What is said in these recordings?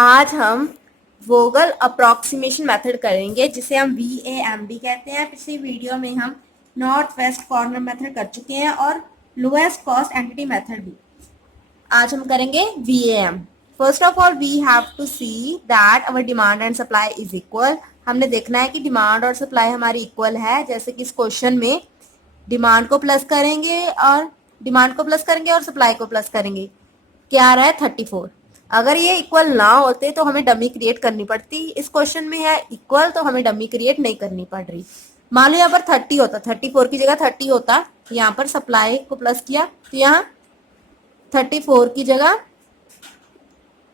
आज हम वोगल approximation method करेंगे जिसे हम VAMD कहते हैं। पिछली वीडियो में हम नॉर्थ वेस्ट कॉर्नर मेथड कर चुके हैं और लोएस्ट कॉस्ट एंटिटी मेथड भी। आज हम करेंगे VAM। First of all we have to see that our demand and supply is equal. हमने देखना है कि डिमांड और सप्लाई हमारी इक्वल है। जैसे कि इस क्वेश्चन में डिमांड को प्लस करेंगे और सप्लाई को प्लस करेंगे, क्या आ रहा है 34। अगर ये इक्वल ना होते तो हमें डमी क्रिएट करनी पड़ती। इस क्वेश्चन में है इक्वल तो हमें डमी क्रिएट नहीं करनी पड़ रही। मान लो यहाँ पर 30 होता, 34 की जगह 30 होता, यहाँ पर सप्लाई को प्लस किया तो यहाँ 34 की जगह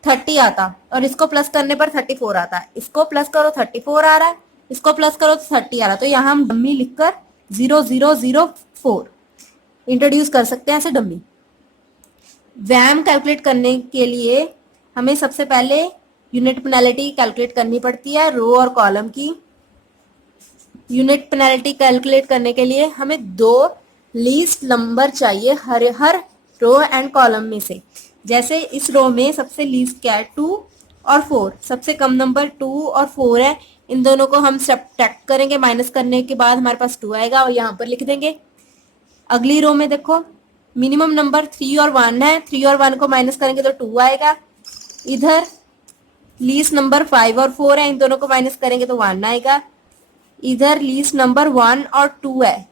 30 आता और इसको प्लस करने पर 34 आता। इसको प्लस करो 34 आ रहा है, इसको प्लस करो तो 30 आ रहा है। तो यहाँ हम डमी लिखकर 0004 इंट्रोड्यूस कर सकते हैं ऐसे डमी। वैम कैलकुलेट करने के लिए हमें सबसे पहले यूनिट पेनल्टी कैलकुलेट करनी पड़ती है रो और कॉलम की। यूनिट पेनल्टी कैलकुलेट करने के लिए हमें 2 लीस्ट नंबर चाहिए हर रो एंड कॉलम में से। जैसे इस रो में सबसे लीस्ट क्या है 2 और 4, सबसे कम नंबर 2 और 4 है। इन दोनों को हम सब्ट्रैक्ट करेंगे, माइनस करने के बाद हमारे पास 2 आएगा और यहाँ पर लिख देंगे। अगली रो में देखो मिनिमम नंबर 3 और 1 है, 3 और 1 को माइनस करेंगे तो 2 आएगा। इधर लीस्ट नंबर 5 और 4 है, इन दोनों को माइनस करेंगे तो 1 आएगा। इधर लीस्ट नंबर 1 और 2 है,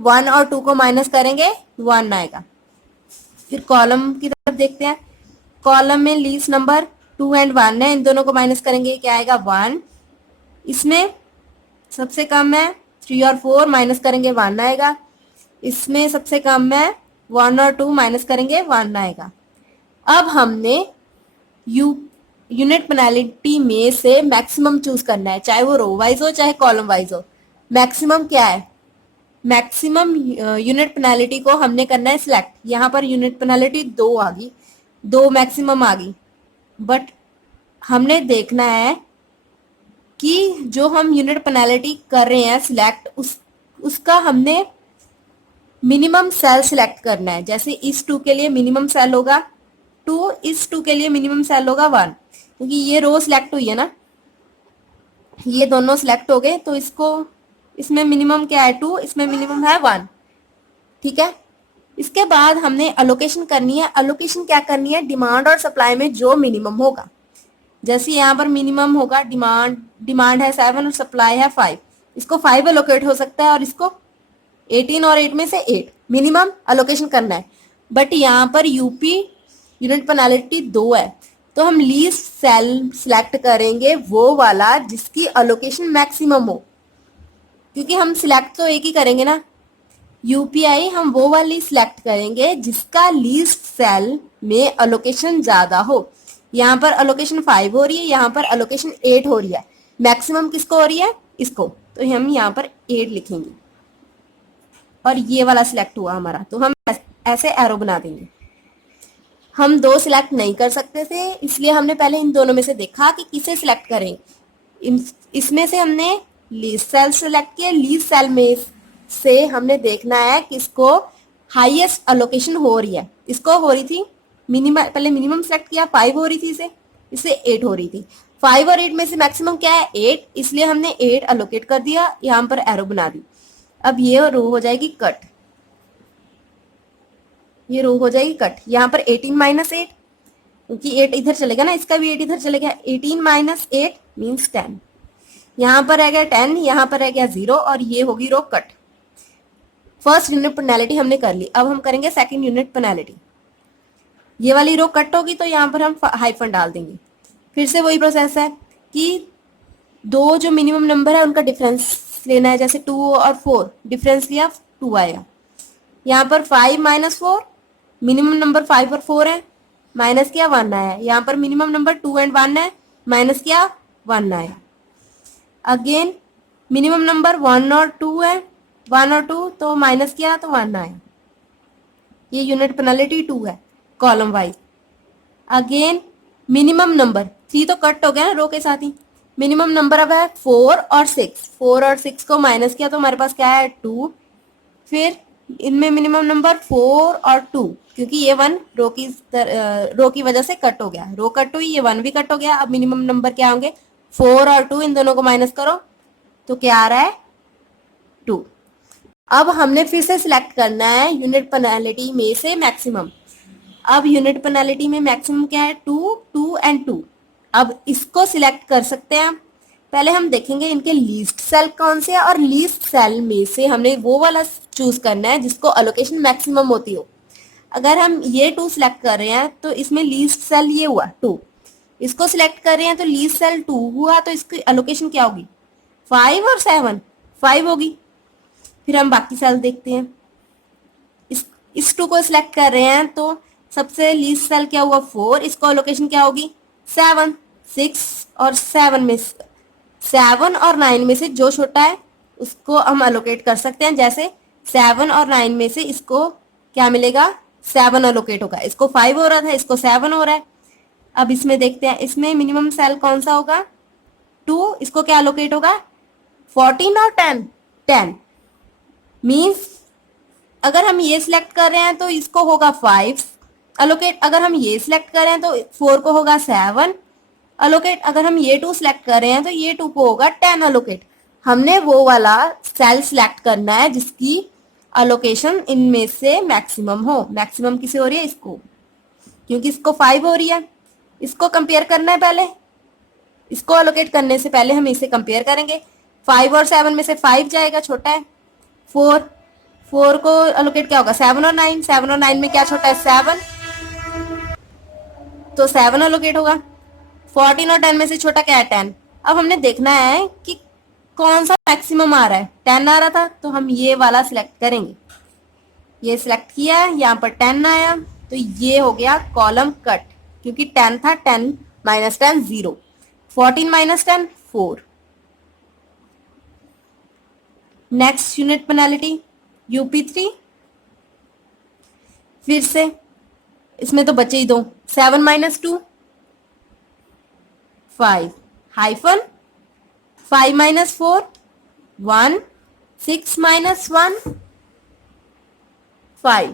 1 और 2 को माइनस करेंगे 1 आएगा। फिर कॉलम की तरफ देखते हैं। कॉलम में लीस्ट नंबर 2 एंड 1 है, इन दोनों को माइनस करेंगे क्या आएगा 1। इसमें सबसे कम है 3 और 4, माइनस करेंगे 1 आएगा। इसमें सबसे कम है 1 और 2, माइनस करेंगे 1 आएगा। अब हमने यूनिट पेनल्टी में से मैक्सिमम चूज करना है, चाहे वो रो वाइज हो चाहे कॉलम वाइज हो। मैक्सिमम क्या है? मैक्सिमम यूनिट पेनल्टी को हमने करना है सिलेक्ट। यहाँ पर यूनिट पेनल्टी 2 आ गई, 2 मैक्सिमम आ गई, बट हमने देखना है कि जो हम यूनिट पेनल्टी कर रहे हैं सिलेक्ट, उसका हमने मिनिमम सेल सिलेक्ट करना है। जैसे इस 2 के लिए मिनिमम सेल होगा 2, इस 2 के लिए मिनिमम सेल होगा 1, क्योंकि ये रो सिलेक्ट हुई है ना, ये दोनों सिलेक्ट हो गए तो इसमें मिनिमम क्या है 2, इसमें मिनिमम है 1। ठीक है, इसके बाद हमने अलोकेशन करनी है। अलोकेशन क्या करनी है? डिमांड और सप्लाई में जो मिनिमम होगा। जैसे यहाँ पर मिनिमम होगा डिमांड है 7 और सप्लाई है 5, इसको 5 अलोकेट हो सकता है और इसको 18 और 8 में से 8 मिनिमम अलोकेशन करना है। बट यहाँ पर यूपी यूनिट पेनल्टी 2 है, तो हम लीस्ट सेल सिलेक्ट करेंगे वो वाला जिसकी अलोकेशन मैक्सिमम हो, क्योंकि हम सिलेक्ट तो एक ही करेंगे ना। यूपीआई हम वो वाली सिलेक्ट करेंगे जिसका लीस्ट सेल में अलोकेशन ज्यादा हो। यहाँ पर अलोकेशन 5 हो रही है, यहाँ पर अलोकेशन 8 हो रही है। मैक्सिमम किसको हो रही है? इसको, तो हम यहाँ पर 8 लिखेंगे और ये वाला सिलेक्ट हुआ हमारा, तो हम ऐसे एरो बना देंगे। हम 2 सिलेक्ट नहीं कर सकते थे, इसलिए हमने पहले इन दोनों में से देखा कि किसे सिलेक्ट करें। इसमें से हमने लीस्ट सेल सिलेक्ट किया। लीस्ट सेल में से हमने देखना है किसको हाईएस्ट अलोकेशन हो रही है। इसको हो रही थी मिनिमम, पहले मिनिमम सिलेक्ट किया, 5 हो रही थी इसे 8 हो रही थी। 5 और 8 में से मैक्सिमम क्या है 8, इसलिए हमने 8 अलोकेट कर दिया, यहाँ पर एरो बना दी। अब ये रो हो जाएगी कट, ये रो हो जाएगी कट। यहाँ पर 18 माइनस 8, क्योंकि 8 इधर चलेगा ना, इसका भी 8 इधर चलेगा। 18 माइनस 8 मीन्स 10। यहाँ पर रह गया 10, यहाँ पर रह गया 0 और ये होगी रो कट। फर्स्ट यूनिट पेनल्टी हमने कर ली। अब हम करेंगे सेकंड यूनिट पेनल्टी। ये वाली रो कट होगी तो यहाँ पर हम हाइफन डाल देंगे। फिर से वही प्रोसेस है कि 2 जो मिनिमम नंबर है उनका डिफरेंस लेना है। जैसे 2 और 4 डिफरेंस लिया 2 आया। यहाँ पर 5 माइनस 4, मिनिमम नंबर 5 और 4 है, माइनस किया 1 आया। यहाँ पर मिनिमम नंबर 2 एंड 1 है, माइनस किया 1 आया। अगेन मिनिमम नंबर 1 और 2 है, 1 और 2 तो माइनस किया तो 1 आया। ये यूनिट पेनल्टी 2 है column wise. Again minimum number 3 तो कट हो गया ना रो के साथ ही। मिनिमम नंबर अब है 4 और 6, 4 और 6 को माइनस किया तो हमारे पास क्या है 2। फिर इनमें मिनिमम नंबर 4 और 2, क्योंकि ये 1 रो की वजह से कट हो गया, रो कट हुई, ये 1 भी कट हो गया। अब मिनिमम नंबर क्या होंगे, 4 और 2, इन दोनों को माइनस करो तो क्या आ रहा है, 2। अब हमने फिर से सिलेक्ट करना है यूनिट पेनाल्टी में से मैक्सिमम। अब यूनिट पेनाल्टी में मैक्सिमम क्या है, 2, 2 एंड 2। अब इसको सिलेक्ट कर सकते हैं। पहले हम देखेंगे इनके लीस्ट सेल कौन से है, और लीस्ट सेल में से हमने वो वाला चूज करना है जिसको अलोकेशन मैक्सिमम होती हो। अगर हम ये 2 सिलेक्ट कर रहे हैं तो इसमें लीस्ट सेल ये हुआ 2, इसको सिलेक्ट कर रहे हैं तो लीस्ट सेल 2 हुआ, तो इसकी अलोकेशन क्या होगी, 5 और 7, 5 होगी। फिर हम बाकी सेल देखते हैं। इस 2 को सिलेक्ट कर रहे हैं तो सबसे लीस्ट सेल क्या हुआ, 4, इसको अलोकेशन क्या होगी, 7, 6 और 7 में 7 और 9 में से जो छोटा है उसको हम अलोकेट कर सकते हैं। जैसे 7 और 9 में से इसको क्या मिलेगा, 7 अलोकेट होगा। इसको 5 हो रहा था, इसको 7 हो रहा है। अब इसमें देखते हैं, इसमें मिनिमम सेल कौन सा होगा, 2, इसको क्या अलोकेट होगा, 14 और 10, 10 मीन्स अगर हम ये सिलेक्ट कर रहे हैं तो इसको होगा 5 अलोकेट, अगर हम ये सिलेक्ट कर रहे हैं तो 4 को होगा 7 अलोकेट, अगर हम ये 2 सिलेक्ट कर रहे हैं तो ये 2 को होगा 10 अलोकेट। हमने वो वाला सेल सिलेक्ट करना है जिसकी अलोकेशन इनमें से मैक्सिमम हो। मैक्सिमम किसे हो रही है, इसको, क्योंकि इसको 5 हो रही है। इसको कंपेयर करना है पहले, इसको अलोकेट करने से पहले हम इसे कंपेयर करेंगे। 5 और 7 में से 5 जाएगा, छोटा है 4, 4 को अलोकेट क्या होगा, 7 और 9, 7 और 9 में क्या छोटा है, 7, तो 7 अलोकेट होगा। 14 और 10 में से छोटा क्या है, 10। अब हमने देखना है कि कौन सा मैक्सिमम आ रहा है, 10 आ रहा था तो हम ये वाला सिलेक्ट करेंगे। ये सिलेक्ट किया, यहाँ पर 10 आया तो ये हो गया कॉलम कट, क्योंकि 10 था, 10 minus 10 0, 14 minus 10 4। Next unit penalty यूपी3, फिर से इसमें तो बचे ही 2, 7 minus 2 5 hyphen 5 minus 4 1, 6 minus 1 5,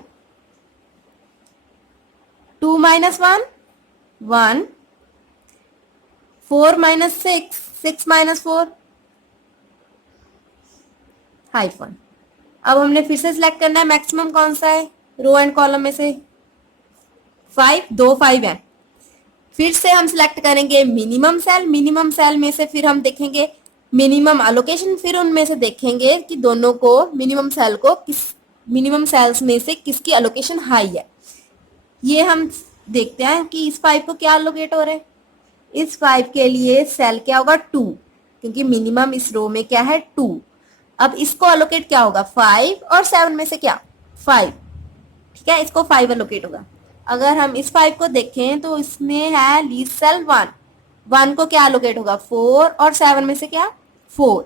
2 minus 1 1, 4 minus 6, 6 minus 4 हाइफन। अब हमने फिर से सिलेक्ट करना है मैक्सिमम कौन सा है, रो एंड कॉलम में से 5, 2 5 है। फिर से हम सिलेक्ट करेंगे मिनिमम सेल, मिनिमम सेल में से फिर हम देखेंगे मिनिमम अलोकेशन, फिर उनमें से देखेंगे कि दोनों को मिनिमम सेल को मिनिमम सेल्स में से किसकी अलोकेशन हाई है। ये हम देखते हैं कि इस 5 को क्या अलोकेट हो रहा है, इस 5 के लिए सेल क्या होगा, 2, क्योंकि मिनिमम इस रो में क्या है, 2। अब इसको अलोकेट क्या होगा, 5 और 7 में से क्या, 5, ठीक है, इसको 5 अलोकेट होगा। अगर हम इस 5 को देखें तो इसमें है लीस्ट सेल 1, 1 को क्या अलोकेट होगा, 4 और 7 में से क्या, 4,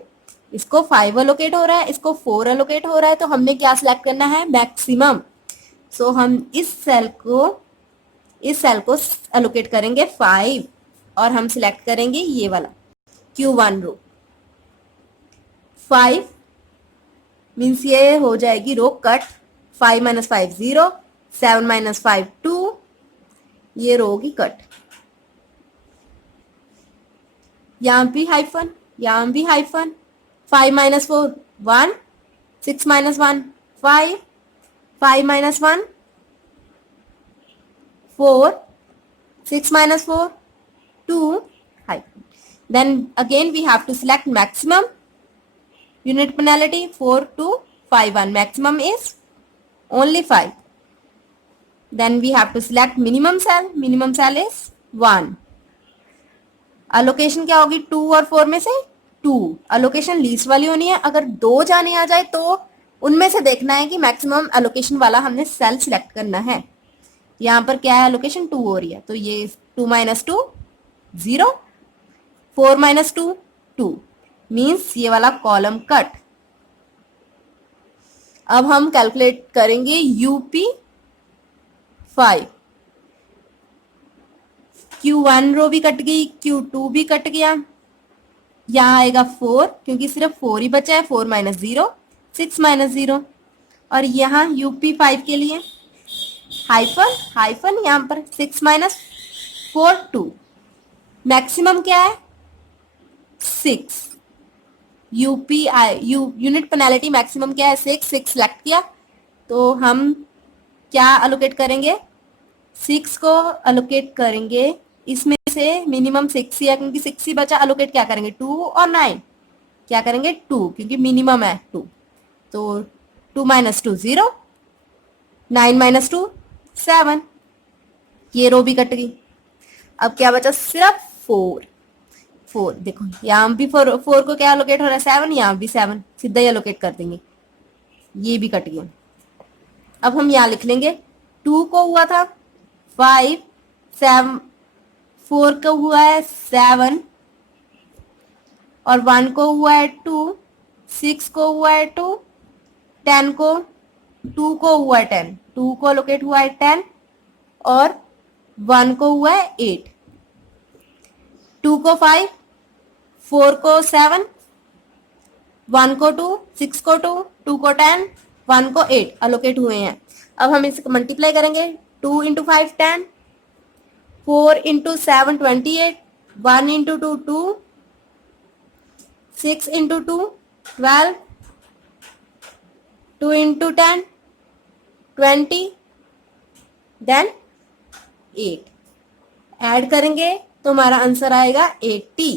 इसको 5 अलोकेट हो रहा है, इसको 4 अलोकेट हो रहा है, तो हमने क्या सिलेक्ट करना है, मैक्सिमम। सो हम इस सेल को अलोकेट करेंगे 5 और हम सिलेक्ट करेंगे ये वाला Q1 रो। 5 मीन्स ये हो जाएगी रो कट, 5 माइनस 5 0, 7 माइनस 5 2, ये रो होगी कट। यहाँ भी हाइफन, यहाँ भी hyphen, 5 minus 4 1, 6 minus 1 5, 5 minus 1 4, 6 minus 4 2 hyphen. Then again we have to select maximum unit penalty 4 to 5 1. Maximum is only 5. Then we have to select minimum cell. Minimum cell is 1. Allocation क्या होगी 2 और 4 में से 2. Allocation least वाली होनी है. अगर 2 जाने आ जाए तो उनमें से देखना है कि मैक्सिमम अलोकेशन वाला हमने सेल सिलेक्ट करना है. यहाँ पर क्या है अलोकेशन 2 हो रही है तो ये 2 माइनस 2 0, 4 माइनस 2 2 मीन्स ये वाला कॉलम कट. अब हम कैलकुलेट करेंगे यूपी 5. Q1 रो भी कट गई, Q2 भी कट गया. यहाँ आएगा 4 क्योंकि सिर्फ 4 ही बचा है. 4 माइनस 0 6 माइनस 0. और यहाँ यूपी 5 के लिए हाइफन हाइफन यहाँ पर 6 माइनस 4 2। मैक्सिमम क्या है 6। यूपीआई यूनिट पेनल्टी मैक्सिमम क्या है 6 सिलेक्ट किया, तो हम क्या अलोकेट करेंगे 6 को अलोकेट करेंगे। इसमें से मिनिमम 6 ही है क्योंकि 6 ही बचा, अलोकेट क्या करेंगे 2 और 9, क्या करेंगे 2 क्योंकि मिनिमम है 2, तो 2 माइनस 2 0, 9 माइनस 2 7, ये रो भी कट गई। अब क्या बचा सिर्फ 4। 4 देखो यहाँ भी 4 को क्या अलोकेट हो रहा है 7, यहाँ भी 7 सीधा ही अलोकेट कर देंगे, ये भी कट गया। अब हम यहाँ लिख लेंगे 2 को हुआ था 5, 7, 4 को हुआ है 7 और 1 को हुआ है 2, 6 को हुआ है 2, 10 को 2 को हुआ है 10, 2 को लोकेट हुआ है 10 और 1 को हुआ है 8, 2 को 5, 4 को 7, 1 को 2, 6 को 2, 2 को 10, 1 को 8 अलोकेट हुए हैं। अब हम इसे मल्टीप्लाई करेंगे 2 into 5 10, 4 into 7 28, 1 into 2 2, 6 into 2 12, 2 into 10 20, then 8 add करेंगे तो हमारा आंसर आएगा 80।